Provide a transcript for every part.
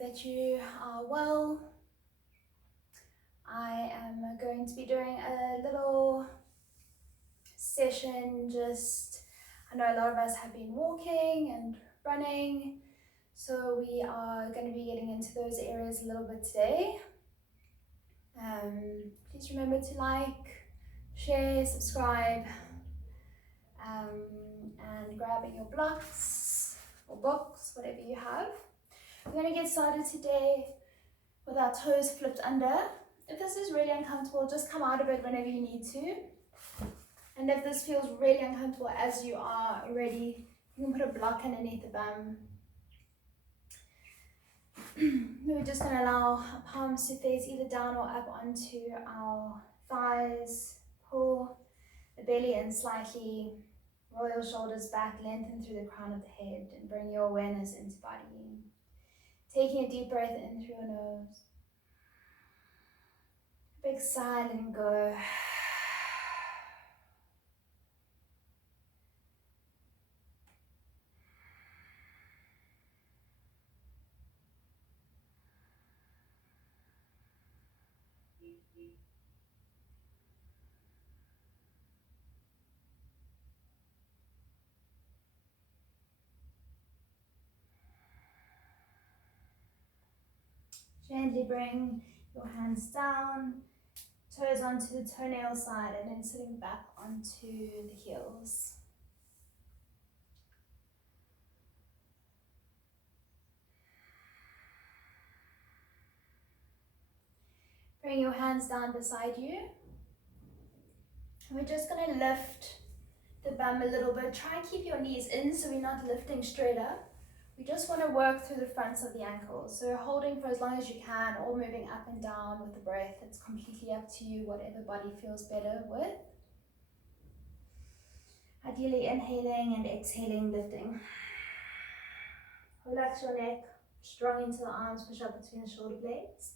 that you are well. I am going to be doing a little session. I know a lot of us have been walking and running, so we are going to be getting into those areas a little bit today. Please remember to like, share, subscribe, and grabbing your blocks or books, whatever you have. We're going to get started today with our toes flipped under. If this is really uncomfortable, just come out of it whenever you need to. And if this feels really uncomfortable as you are ready, you can put a block underneath the bum. We're just going to allow our palms to face either down or up onto our thighs. Pull the belly in slightly. Roll your shoulders back, lengthen through the crown of the head, and bring your awareness into body. Taking a deep breath in through your nose. Big sigh, letting go. Gently bring your hands down, toes onto the toenail side, and then sitting back onto the heels. Bring your hands down beside you. And we're just going to lift the bum a little bit. Try and keep your knees in so we're not lifting straight up. We just want to work through the fronts of the ankles. So holding for as long as you can or moving up and down with the breath. It's completely up to you, whatever body feels better with. Ideally inhaling and exhaling, lifting. Relax your neck, strong into the arms, push up between the shoulder blades.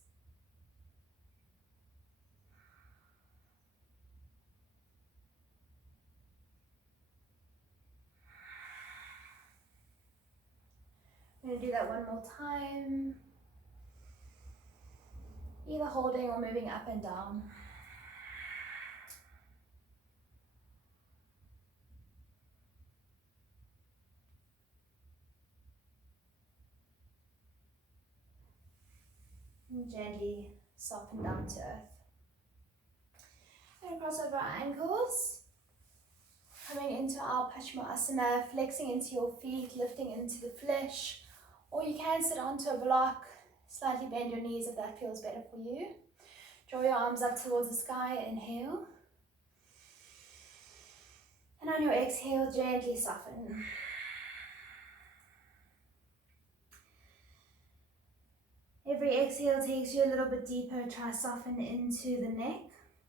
I'm going to do that one more time. Either holding or moving up and down. And gently soften down to earth. And cross over our ankles. Coming into our Paschimottanasana, flexing into your feet, lifting into the flesh. Or you can sit onto a block, slightly bend your knees if that feels better for you. Draw your arms up towards the sky, inhale. And on your exhale, gently soften. Every exhale takes you a little bit deeper. Try soften into the neck.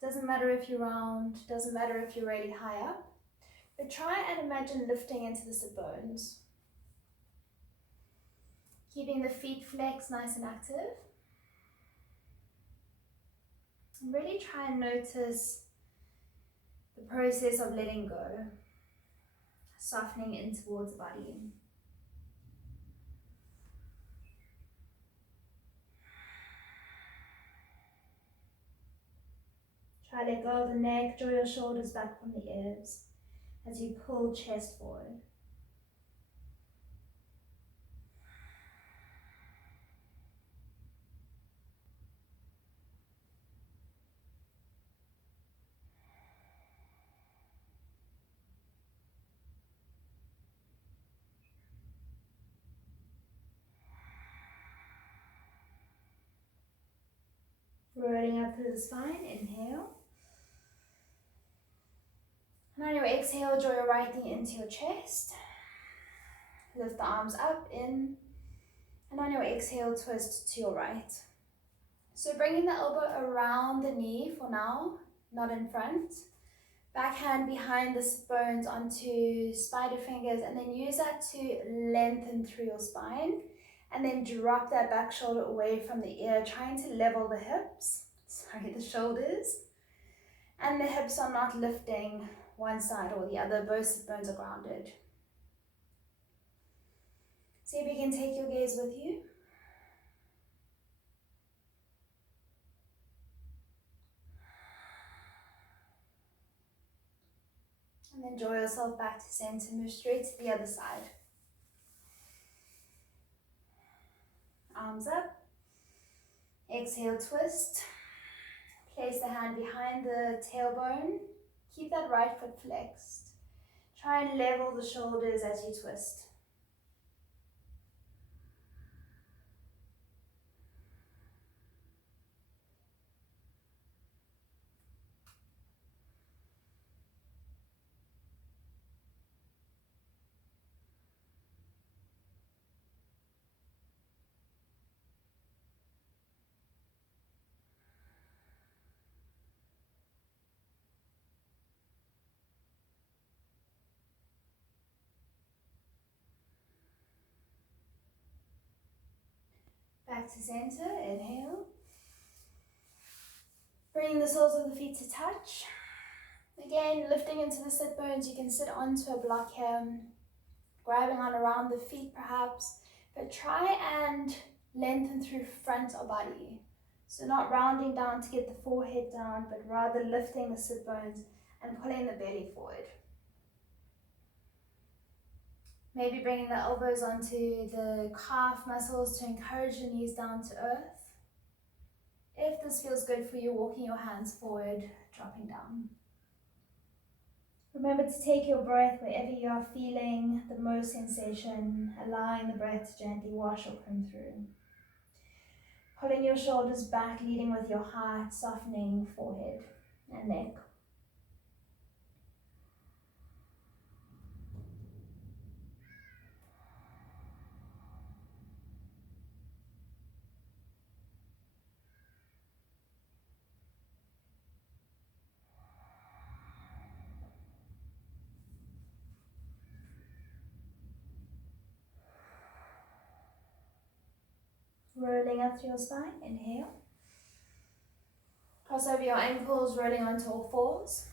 Doesn't matter if you're round, doesn't matter if you're really high up. But try and imagine lifting into the sit bones. Keeping the feet flexed, nice and active. And really try and notice the process of letting go. Softening in towards the body. Try to let go of the neck, draw your shoulders back from the ears as you pull chest forward. Rolling up through the spine, inhale. And on your exhale, draw your right knee into your chest. Lift the arms up, in. And on your exhale, twist to your right. So bringing the elbow around the knee for now, not in front. Back hand behind the sit bones onto spider fingers, and then use that to lengthen through your spine. And then drop that back shoulder away from the ear, trying to level the hips, the shoulders. And the hips are not lifting one side or the other, both sit bones are grounded. See if you can take your gaze with you. And then draw yourself back to center, move straight to the other side. Arms up. Exhale, twist. Place the hand behind the tailbone. Keep that right foot flexed. Try and level the shoulders as you twist. Back to center, inhale. Bring the soles of the feet to touch. Again, lifting into the sit bones, you can sit onto a block here, grabbing on around the feet perhaps, but try and lengthen through front of body. So not rounding down to get the forehead down, but rather lifting the sit bones and pulling the belly forward. Maybe bringing the elbows onto the calf muscles to encourage the knees down to earth. If this feels good for you, walking your hands forward, dropping down. Remember to take your breath wherever you are feeling the most sensation, allowing the breath to gently wash or come through. Pulling your shoulders back, leading with your heart, softening forehead and neck. Rolling up through your spine, inhale. Cross over your ankles, rolling onto all fours.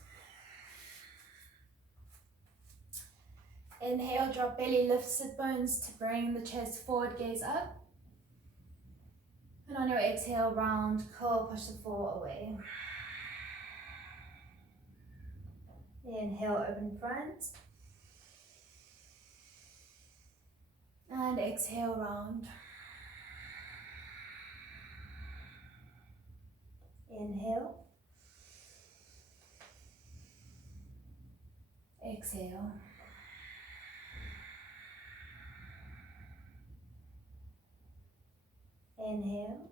Inhale, drop belly, lift sit bones to bring the chest forward, gaze up. And on your exhale, round, curl, push the floor away. Inhale, open front. And exhale, round. Inhale. Exhale. Inhale.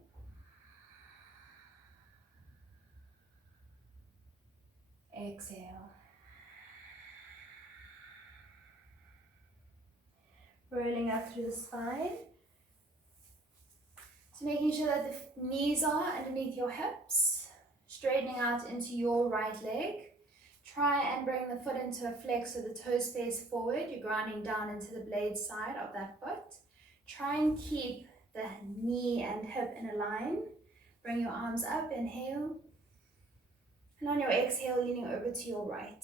Exhale. Rolling up through the spine. So making sure that the knees are underneath your hips, straightening out into your right leg. Try and bring the foot into a flex so the toes face forward. You're grounding down into the blade side of that foot. Try and keep the knee and hip in a line. Bring your arms up, inhale. And on your exhale, leaning over to your right.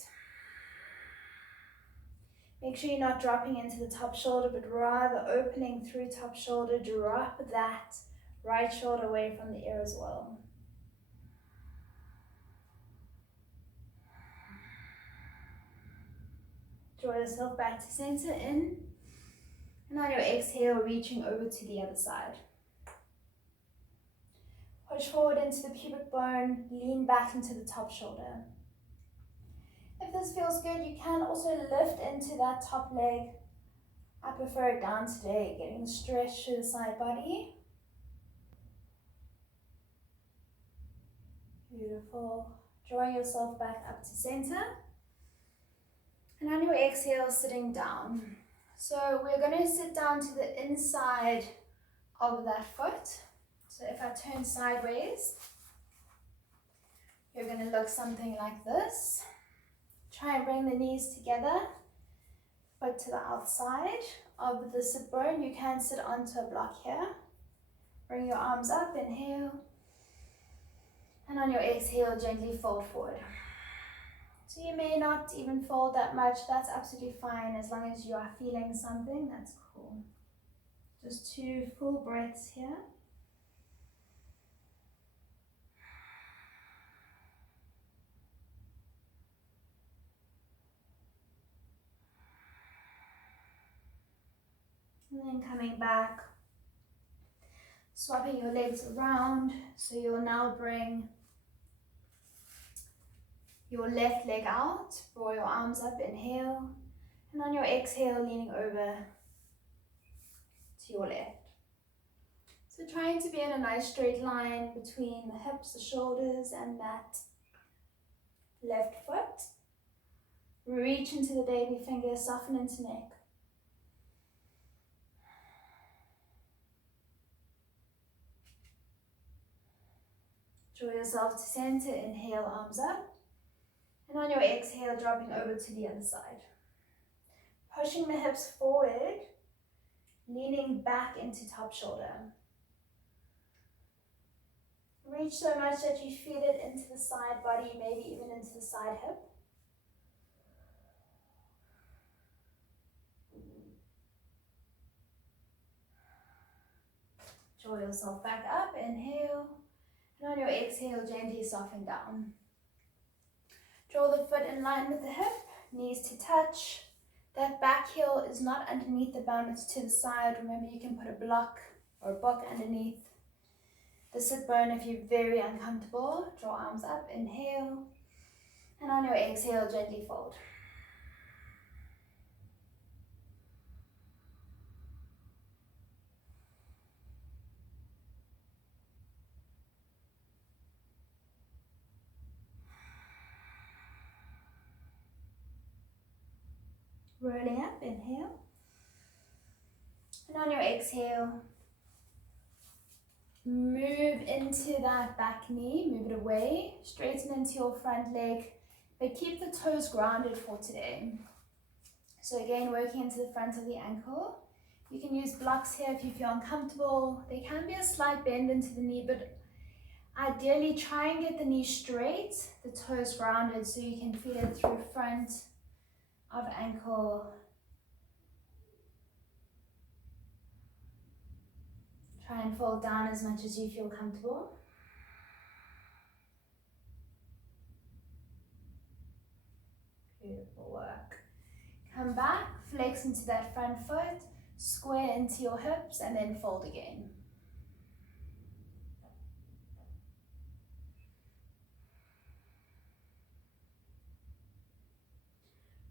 Make sure you're not dropping into the top shoulder, but rather opening through top shoulder. Drop that right shoulder away from the ear as well. Draw yourself back to center, in. And on your exhale, reaching over to the other side. Push forward into the pubic bone, lean back into the top shoulder. If this feels good, you can also lift into that top leg. I prefer it down today, getting stretch through the side body. Beautiful. Drawing yourself back up to center. And on your exhale, sitting down. So we're going to sit down to the inside of that foot. So if I turn sideways, you're going to look something like this. Try and bring the knees together, foot to the outside of the sit bone. You can sit onto a block here. Bring your arms up, inhale. And on your exhale, gently fold forward. So you may not even fold that much, that's absolutely fine as long as you are feeling something, that's cool. Just 2 full breaths here. And then coming back, swapping your legs around. So you'll now bring your left leg out, draw your arms up, inhale. And on your exhale, leaning over to your left. So trying to be in a nice straight line between the hips, the shoulders, and that left foot. Reach into the baby finger, soften into neck. Draw yourself to center, inhale, arms up. And on your exhale, dropping over to the other side. Pushing the hips forward, leaning back into top shoulder. Reach so much that you feel it into the side body, maybe even into the side hip. Draw yourself back up, inhale. And on your exhale, gently soften down. Draw the foot in line with the hip, knees to touch. That back heel is not underneath the bum, it's to the side. Remember, you can put a block or a book underneath the sit bone if you're very uncomfortable. Draw arms up, inhale. And on your exhale, gently fold. Rolling up, inhale. And on your exhale, move into that back knee, move it away, straighten into your front leg, but keep the toes grounded for today. So again, working into the front of the ankle. You can use blocks here if you feel uncomfortable. There can be a slight bend into the knee, but ideally try and get the knee straight, the toes grounded, so you can feel it through front of ankle. Try and fold down as much as you feel comfortable. Beautiful work. Come back, flex into that front foot, square into your hips, and then fold again.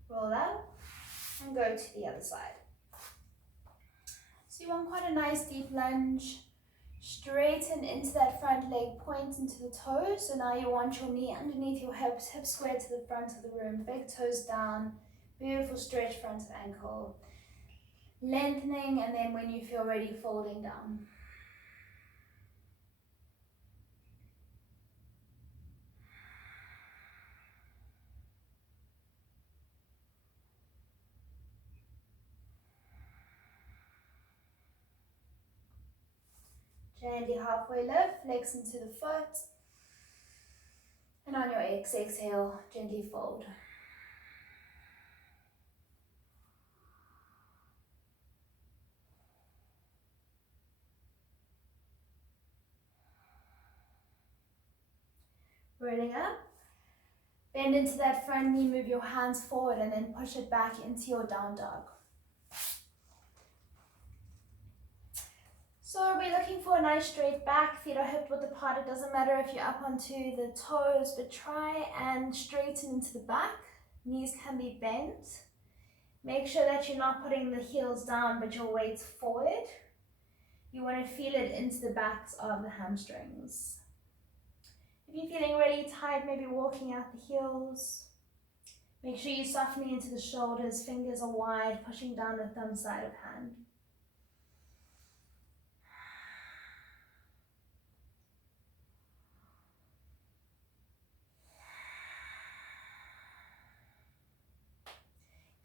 Roll up and go to the other side. So you want quite a nice deep lunge. Straighten into that front leg, point into the toes. So now you want your knee underneath your hips, hip square to the front of the room, big toes down, beautiful stretch front of ankle. Lengthening, and then when you feel ready, folding down. Gently halfway lift, flex into the foot. And on your exhale, gently fold. Rolling up. Bend into that front knee, move your hands forward and then push it back into your down dog. So we're looking for a nice straight back, feet are hip width apart. It doesn't matter if you're up onto the toes, but try and straighten into the back. Knees can be bent. Make sure that you're not putting the heels down, but your weight's forward. You want to feel it into the backs of the hamstrings. If you're feeling really tight, maybe walking out the heels. Make sure you're softening into the shoulders, fingers are wide, pushing down the thumb side of hand.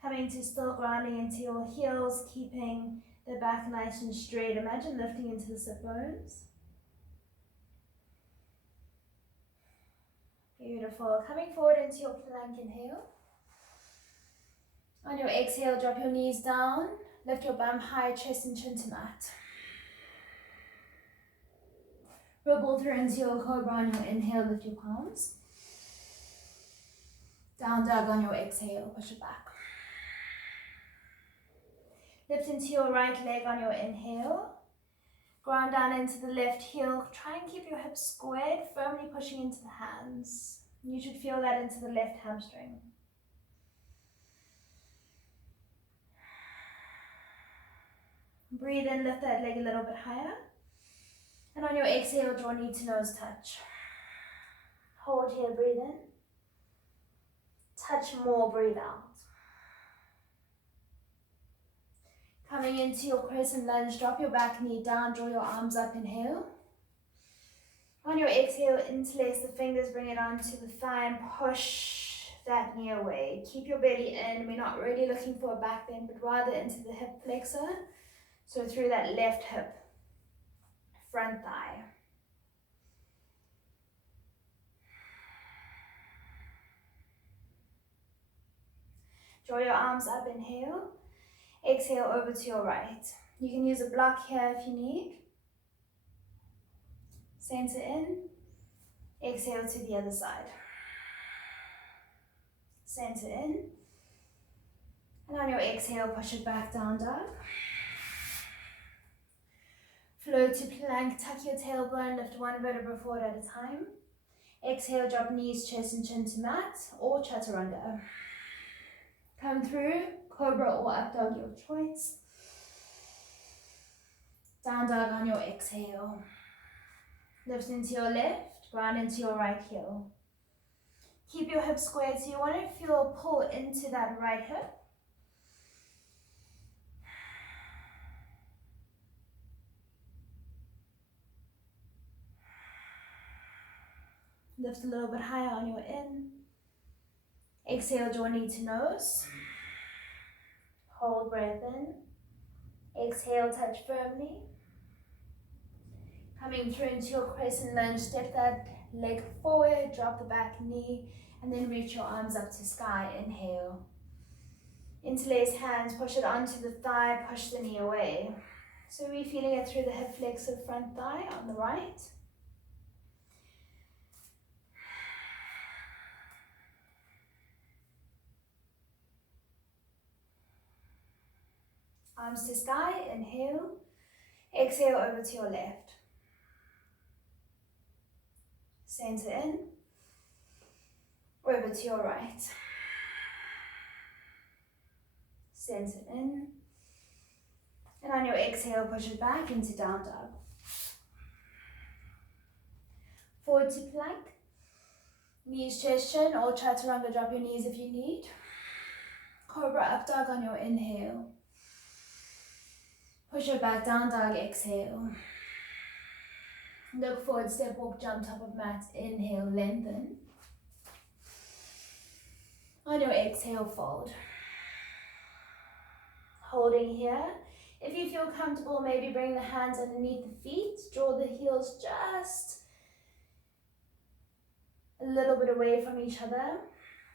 Coming to still grounding into your heels, keeping the back nice and straight. Imagine lifting into the sit bones. Beautiful. Coming forward into your plank, inhale. On your exhale, drop your knees down. Lift your bum high, chest and chin to mat. Ripple through into your cobra on your inhale, lift your palms. Down dog on your exhale, push it back. Lift into your right leg on your inhale. Ground down into the left heel. Try and keep your hips squared, firmly pushing into the hands. You should feel that into the left hamstring. Breathe in, lift that leg a little bit higher. And on your exhale, draw knee to nose touch. Hold here, breathe in. Touch more, breathe out. Coming into your crescent lunge, drop your back knee down, draw your arms up, inhale. On your exhale, interlace the fingers, bring it onto the thigh and push that knee away. Keep your belly in. We're not really looking for a back bend, but rather into the hip flexor. So through that left hip, front thigh. Draw your arms up, inhale. Exhale over to your right. You can use a block here if you need. Center in. Exhale to the other side. Center in. And on your exhale, push it back, down dog. Float to plank, tuck your tailbone, lift one vertebra forward at a time. Exhale, drop knees, chest and chin to mat or chaturanga. Come through, cobra or up dog, your choice. Down dog on your exhale. Lift into your left, ground into your right heel. Keep your hips squared, so you want to feel a pull into that right hip. Lift a little bit higher on your in. Exhale, draw knee to nose. Hold breath in. Exhale, touch firmly. Coming through into your crescent lunge, step that leg forward, drop the back knee, and then reach your arms up to sky. Inhale. Interlace hands, push it onto the thigh, push the knee away. So we're feeling it through the hip flexor front thigh on the right. Arms to sky, inhale. Exhale over to your left. Center in. Over to your right. Center in. And on your exhale, push it back into down dog. Forward to plank. Knees, chest, chin, or chaturanga, drop your knees if you need. Cobra up dog on your inhale. Push it back, down dog, exhale. Look forward, step, walk, jump, top of mat, inhale, lengthen. On your exhale, fold. Holding here. If you feel comfortable, maybe bring the hands underneath the feet, draw the heels just a little bit away from each other,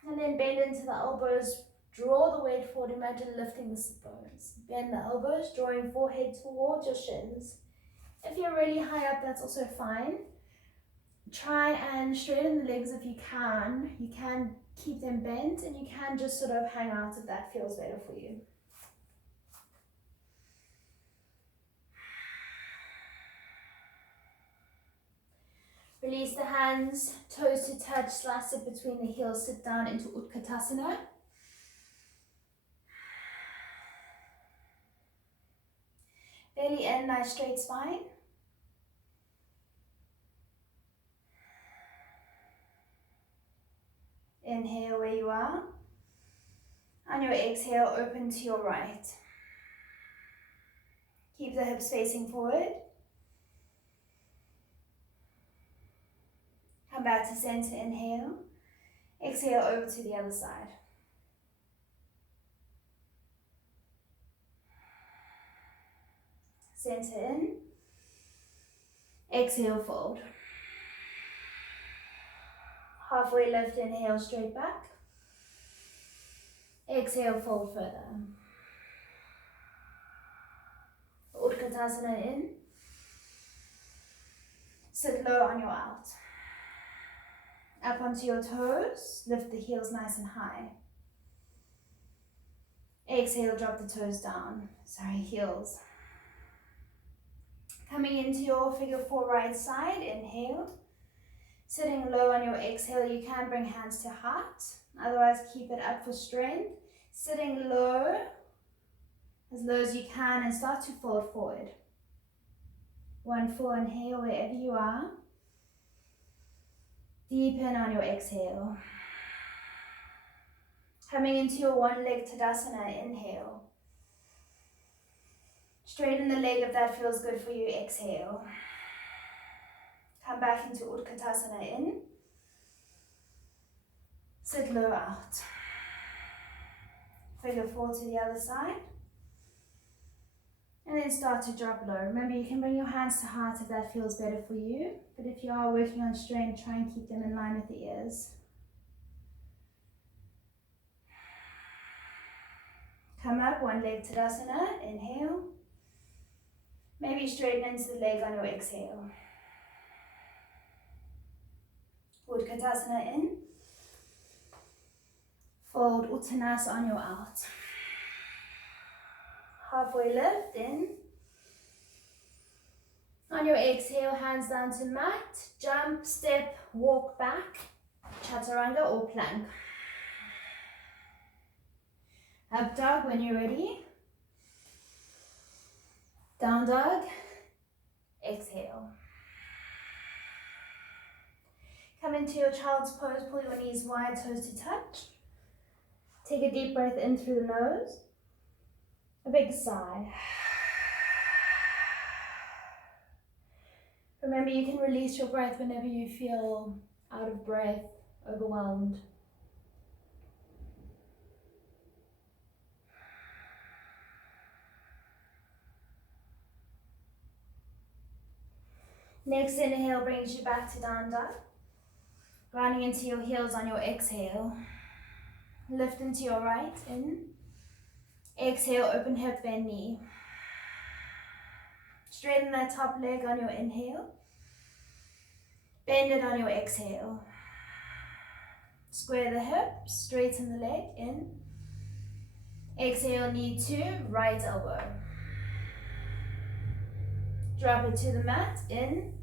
and then bend into the elbows. Draw the weight forward, imagine lifting the sit bones. Bend the elbows, drawing forehead towards your shins. If you're really high up, that's also fine. Try and straighten the legs if you can. You can keep them bent, and you can just sort of hang out if that feels better for you. Release the hands, toes to touch, slice it between the heels, sit down into Utkatasana. Belly in, nice straight spine. Inhale where you are. On your exhale, open to your right. Keep the hips facing forward. Come back to center, inhale. Exhale over to the other side. Center in. Exhale, fold. Halfway lift, inhale, straight back. Exhale, fold further. Utkatasana in. Sit low on your out. Up onto your toes, lift the heels nice and high. Exhale, drop the toes down. Sorry, heels. Coming into your figure 4 right side, inhale. Sitting low on your exhale, you can bring hands to heart. Otherwise, keep it up for strength. Sitting low as you can, and start to fold forward. One full inhale wherever you are. Deepen on your exhale. Coming into your one leg Tadasana, inhale. Straighten the leg if that feels good for you, exhale. Come back into Utkatasana, in. Sit low, out. Figure 4 to the other side. And then start to drop low. Remember, you can bring your hands to heart if that feels better for you. But if you are working on strength, try and keep them in line with the ears. Come up, one leg Tadasana, inhale. Maybe straighten into the leg on your exhale. Utkatasana, in. Fold Uttanasana on your out. Halfway lift, in. On your exhale, hands down to mat. Jump, step, walk back. Chaturanga or plank. Up dog when you're ready. Down dog. Exhale. Come into your child's pose. Pull your knees wide, toes to touch. Take a deep breath in through the nose. A big sigh. Remember, you can release your breath whenever you feel out of breath, overwhelmed. Next inhale brings you back to down dog. Grounding into your heels on your exhale. Lift into your right, in. Exhale, open hip, bend knee. Straighten that top leg on your inhale. Bend it on your exhale. Square the hip, straighten the leg, in. Exhale, knee to right elbow. Drop it to the mat, in.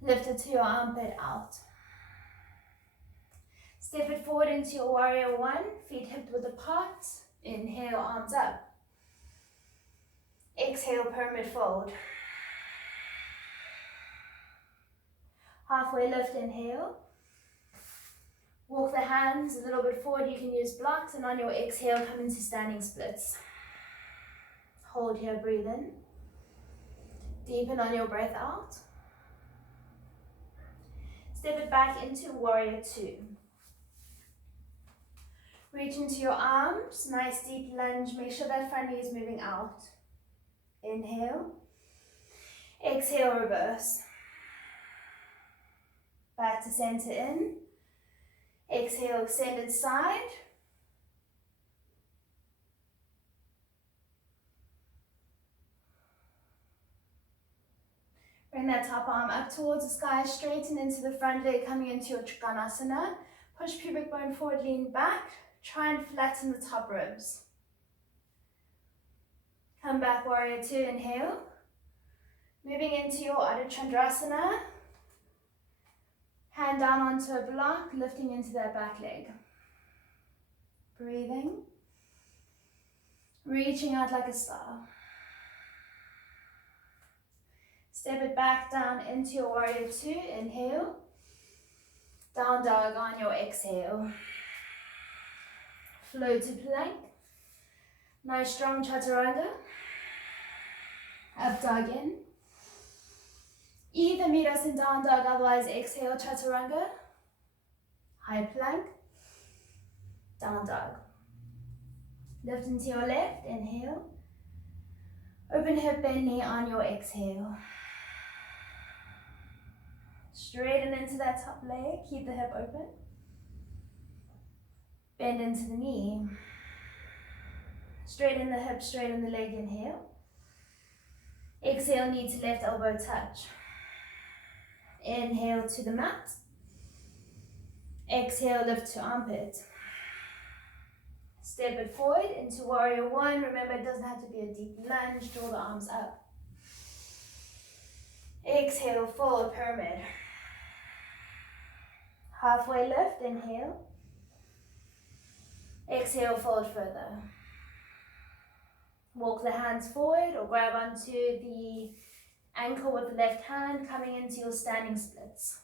Lift it to your armpit, out. Step it forward into your warrior 1, feet hip width apart. Inhale, arms up. Exhale, pyramid fold. Halfway lift, inhale. Walk the hands a little bit forward, you can use blocks, and on your exhale, come into standing splits. Hold here, breathe in. Deepen on your breath out. Step it back into warrior 2. Reach into your arms, nice deep lunge. Make sure that front knee is moving out. Inhale. Exhale, reverse. Back to center, in. Exhale, extended side. Bring that top arm up towards the sky, straighten into the front leg, coming into your Trikonasana. Push pubic bone forward, lean back. Try and flatten the top ribs. Come back, warrior 2, inhale. Moving into your Ardha Chandrasana. Hand down onto a block, lifting into that back leg. Breathing. Reaching out like a star. Step it back down into your warrior 2, inhale. Down dog on your exhale. Flow to plank. Nice strong chaturanga. Up dog in. Either meet us in down dog, otherwise exhale chaturanga. High plank. Down dog. Lift into your left, inhale. Open hip, bend knee on your exhale. Straighten into that top leg, keep the hip open. Bend into the knee. Straighten the hip, straighten the leg, inhale. Exhale, knee to left elbow touch. Inhale to the mat. Exhale, lift to armpit. Step it forward into warrior one. Remember, it doesn't have to be a deep lunge. Draw the arms up. Exhale, forward pyramid. Halfway lift, inhale. Exhale, fold further. Walk the hands forward or grab onto the ankle with the left hand, coming into your standing splits.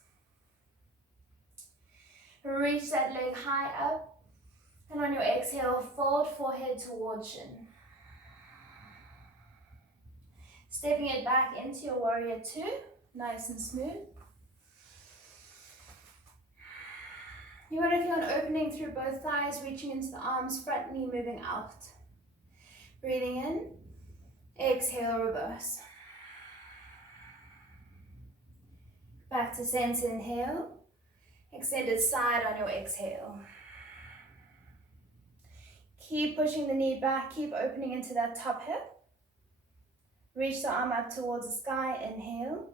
Reach that leg high up, and on your exhale, fold forehead towards shin. Stepping it back into your warrior two, nice and smooth. You want to feel an opening through both thighs, reaching into the arms, front knee moving out. Breathing in, exhale, reverse. Back to center, inhale. Extended side on your exhale. Keep pushing the knee back, keep opening into that top hip. Reach the arm up towards the sky, inhale.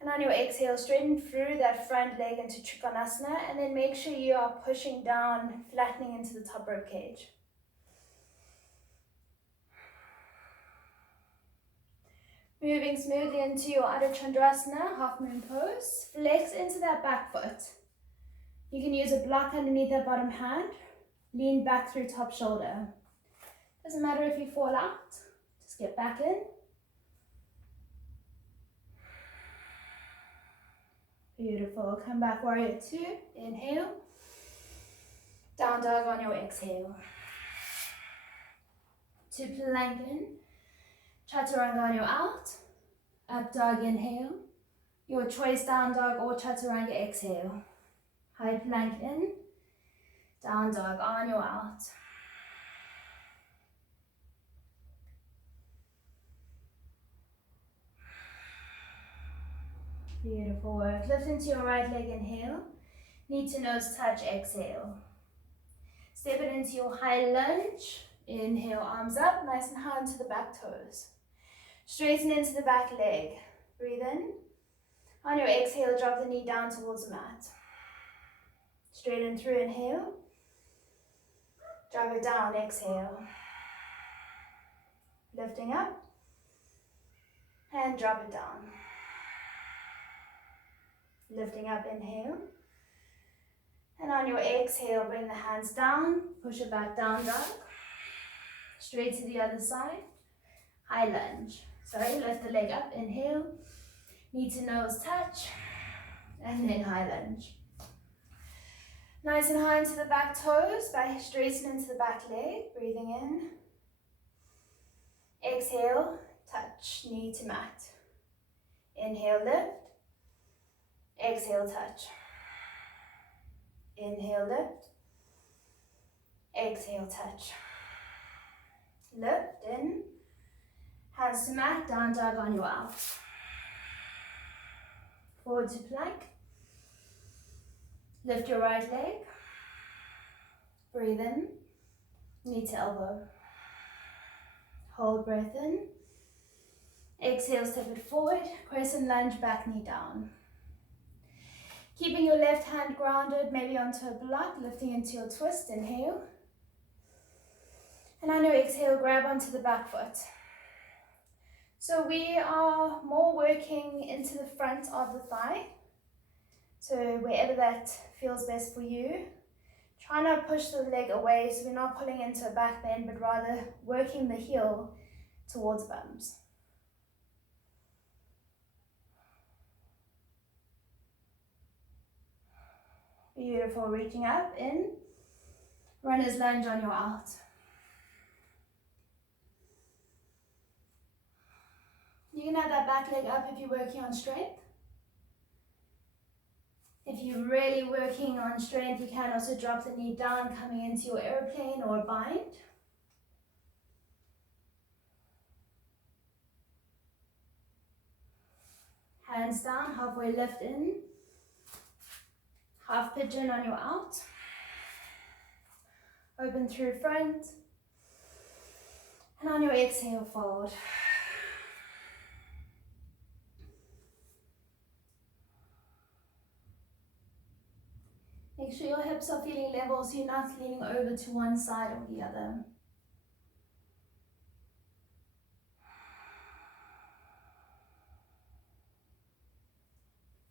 And on your exhale, straighten through that front leg into Trikonasana, and then make sure you are pushing down, flattening into the top rib cage. Moving smoothly into your Ardha Chandrasana, half moon pose. Flex into that back foot. You can use a block underneath that bottom hand. Lean back through top shoulder. Doesn't matter if you fall out, just get back in. Beautiful. Come back, warrior two. Inhale. Down dog on your exhale. To plank in. Chaturanga on your out. Up dog, inhale. Your choice, down dog or chaturanga, exhale. High plank in. Down dog on your out. Beautiful work. Lift into your right leg, inhale. Knee to nose touch, exhale. Step it into your high lunge. Inhale, arms up, nice and high into the back toes. Straighten into the back leg. Breathe in. On your exhale, drop the knee down towards the mat. Straighten through, inhale. Drop it down, exhale. Lifting up. And drop it down. Lifting up, inhale. And on your exhale, bring the hands down. Push it back, down dog. Straight to the other side. High lunge. Sorry, lift the leg up, inhale. Knee to nose touch. And then high lunge. Nice and high into the back toes. Back, straighten into the back leg. Breathing in. Exhale, touch, knee to mat. Inhale, lift. Exhale, touch. Inhale, lift. Exhale, touch. Lift in. Hands to mat, down dog on your out. Forward to plank. Lift your right leg. Breathe in. Knee to elbow. Hold breath in. Exhale, step it forward. Crescent lunge, back knee down. Keeping your left hand grounded, maybe onto a block, lifting into your twist, inhale. And on your exhale, grab onto the back foot. So we are more working into the front of the thigh. So wherever that feels best for you. Try not push the leg away, so we're not pulling into a back bend, but rather working the heel towards bums. Beautiful, reaching up, in. Runner's lunge on your out. You can have that back leg up if you're working on strength. If you're really working on strength, you can also drop the knee down, coming into your airplane or bind. Hands down, halfway lift in. Half pigeon on your out. Open through front. And on your exhale, fold. Make sure your hips hips are feeling level, so you're not leaning over to one side or the other.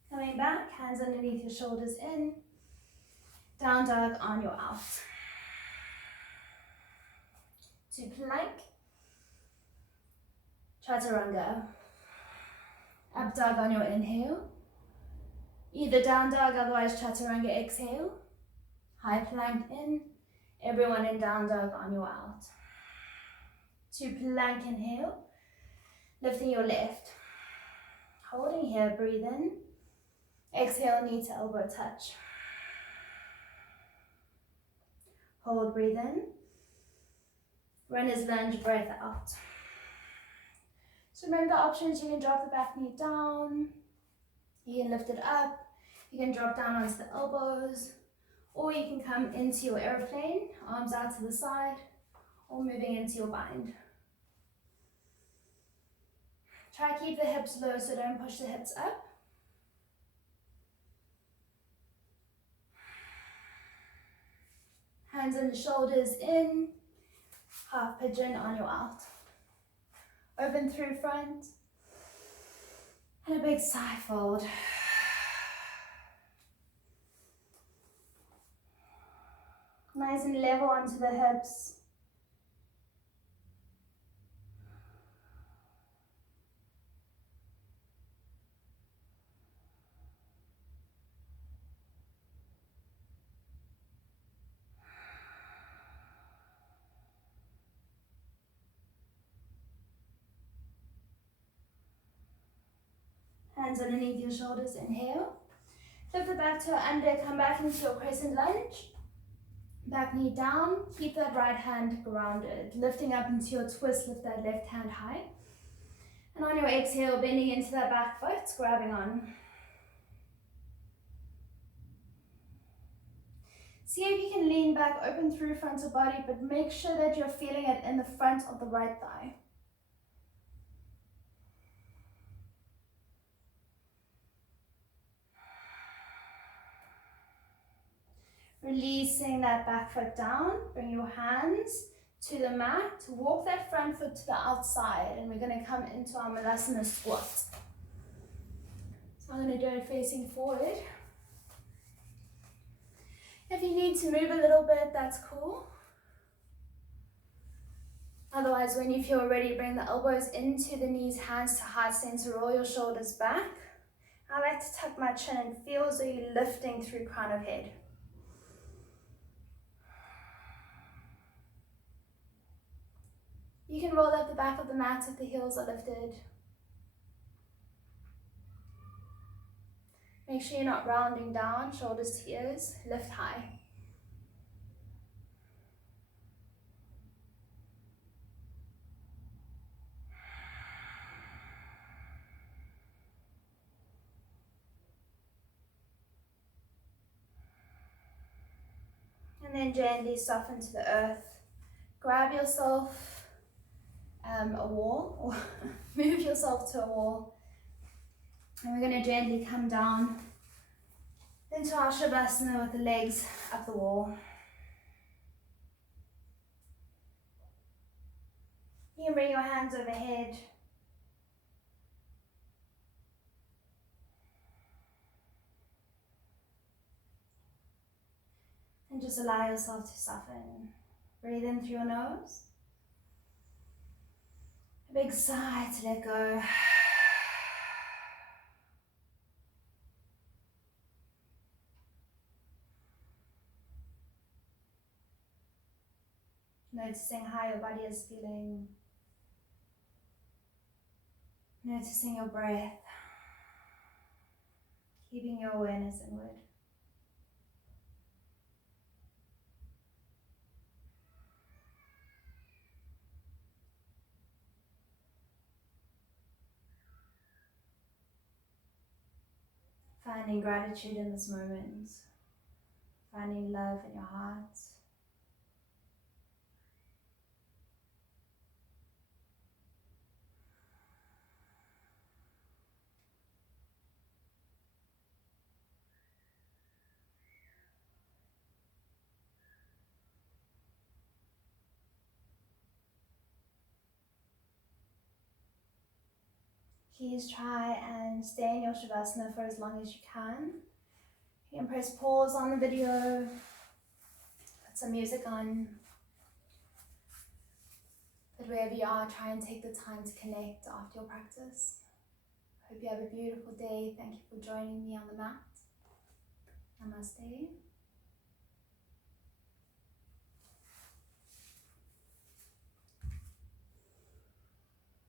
Coming back, hands underneath your shoulders in, down dog on your out. To plank, chaturanga. Up dog on your inhale, either down dog, otherwise chaturanga exhale. High plank in, everyone in down dog on your out. To plank inhale, lifting your left. Holding here, breathe in. Exhale, knee to elbow touch. Hold, breathe in. Runner's lunge, breath out. So remember the options, you can drop the back knee down, you can lift it up, you can drop down onto the elbows, or you can come into your airplane, arms out to the side, or moving into your bind. Try to keep the hips low, so don't push the hips up. Hands on the shoulders in, half pigeon on your out. Open through front, and a big side fold. Nice and level onto the hips. Hands underneath your shoulders, inhale. Flip the back toe under, come back into your crescent lunge. Back knee down, keep that right hand grounded. Lifting up into your twist, lift that left hand high. And on your exhale, bending into that back foot, grabbing on. See if you can lean back, open through frontal body, but make sure that you're feeling it in the front of the right thigh. Releasing that back foot down, bring your hands to the mat, walk that front foot to the outside, and we're going to come into our Malasana squat. So I'm going to do it facing forward. If you need to move a little bit, that's cool. Otherwise, when you feel ready, bring the elbows into the knees, hands to heart center, roll your shoulders back. I like to tuck my chin and feel as though you're lifting through crown of head. You can roll up the back of the mat if the heels are lifted. Make sure you're not rounding down, shoulders to ears, lift high. And then gently soften to the earth. Grab yourself a wall, or move yourself to a wall. And we're going to gently come down into our Shavasana with the legs up the wall. You can bring your hands overhead. And just allow yourself to soften. Breathe in through your nose. A big sigh to let go. Noticing how your body is feeling. Noticing your breath. Keeping your awareness inward. Finding gratitude in this moment. Finding love in your heart. please try and stay in your Shavasana for as long as you can. You can press pause on the video, put some music on, but wherever you are, try and take the time to connect after your practice. Hope you have a beautiful day. Thank you for joining me on the mat. Namaste.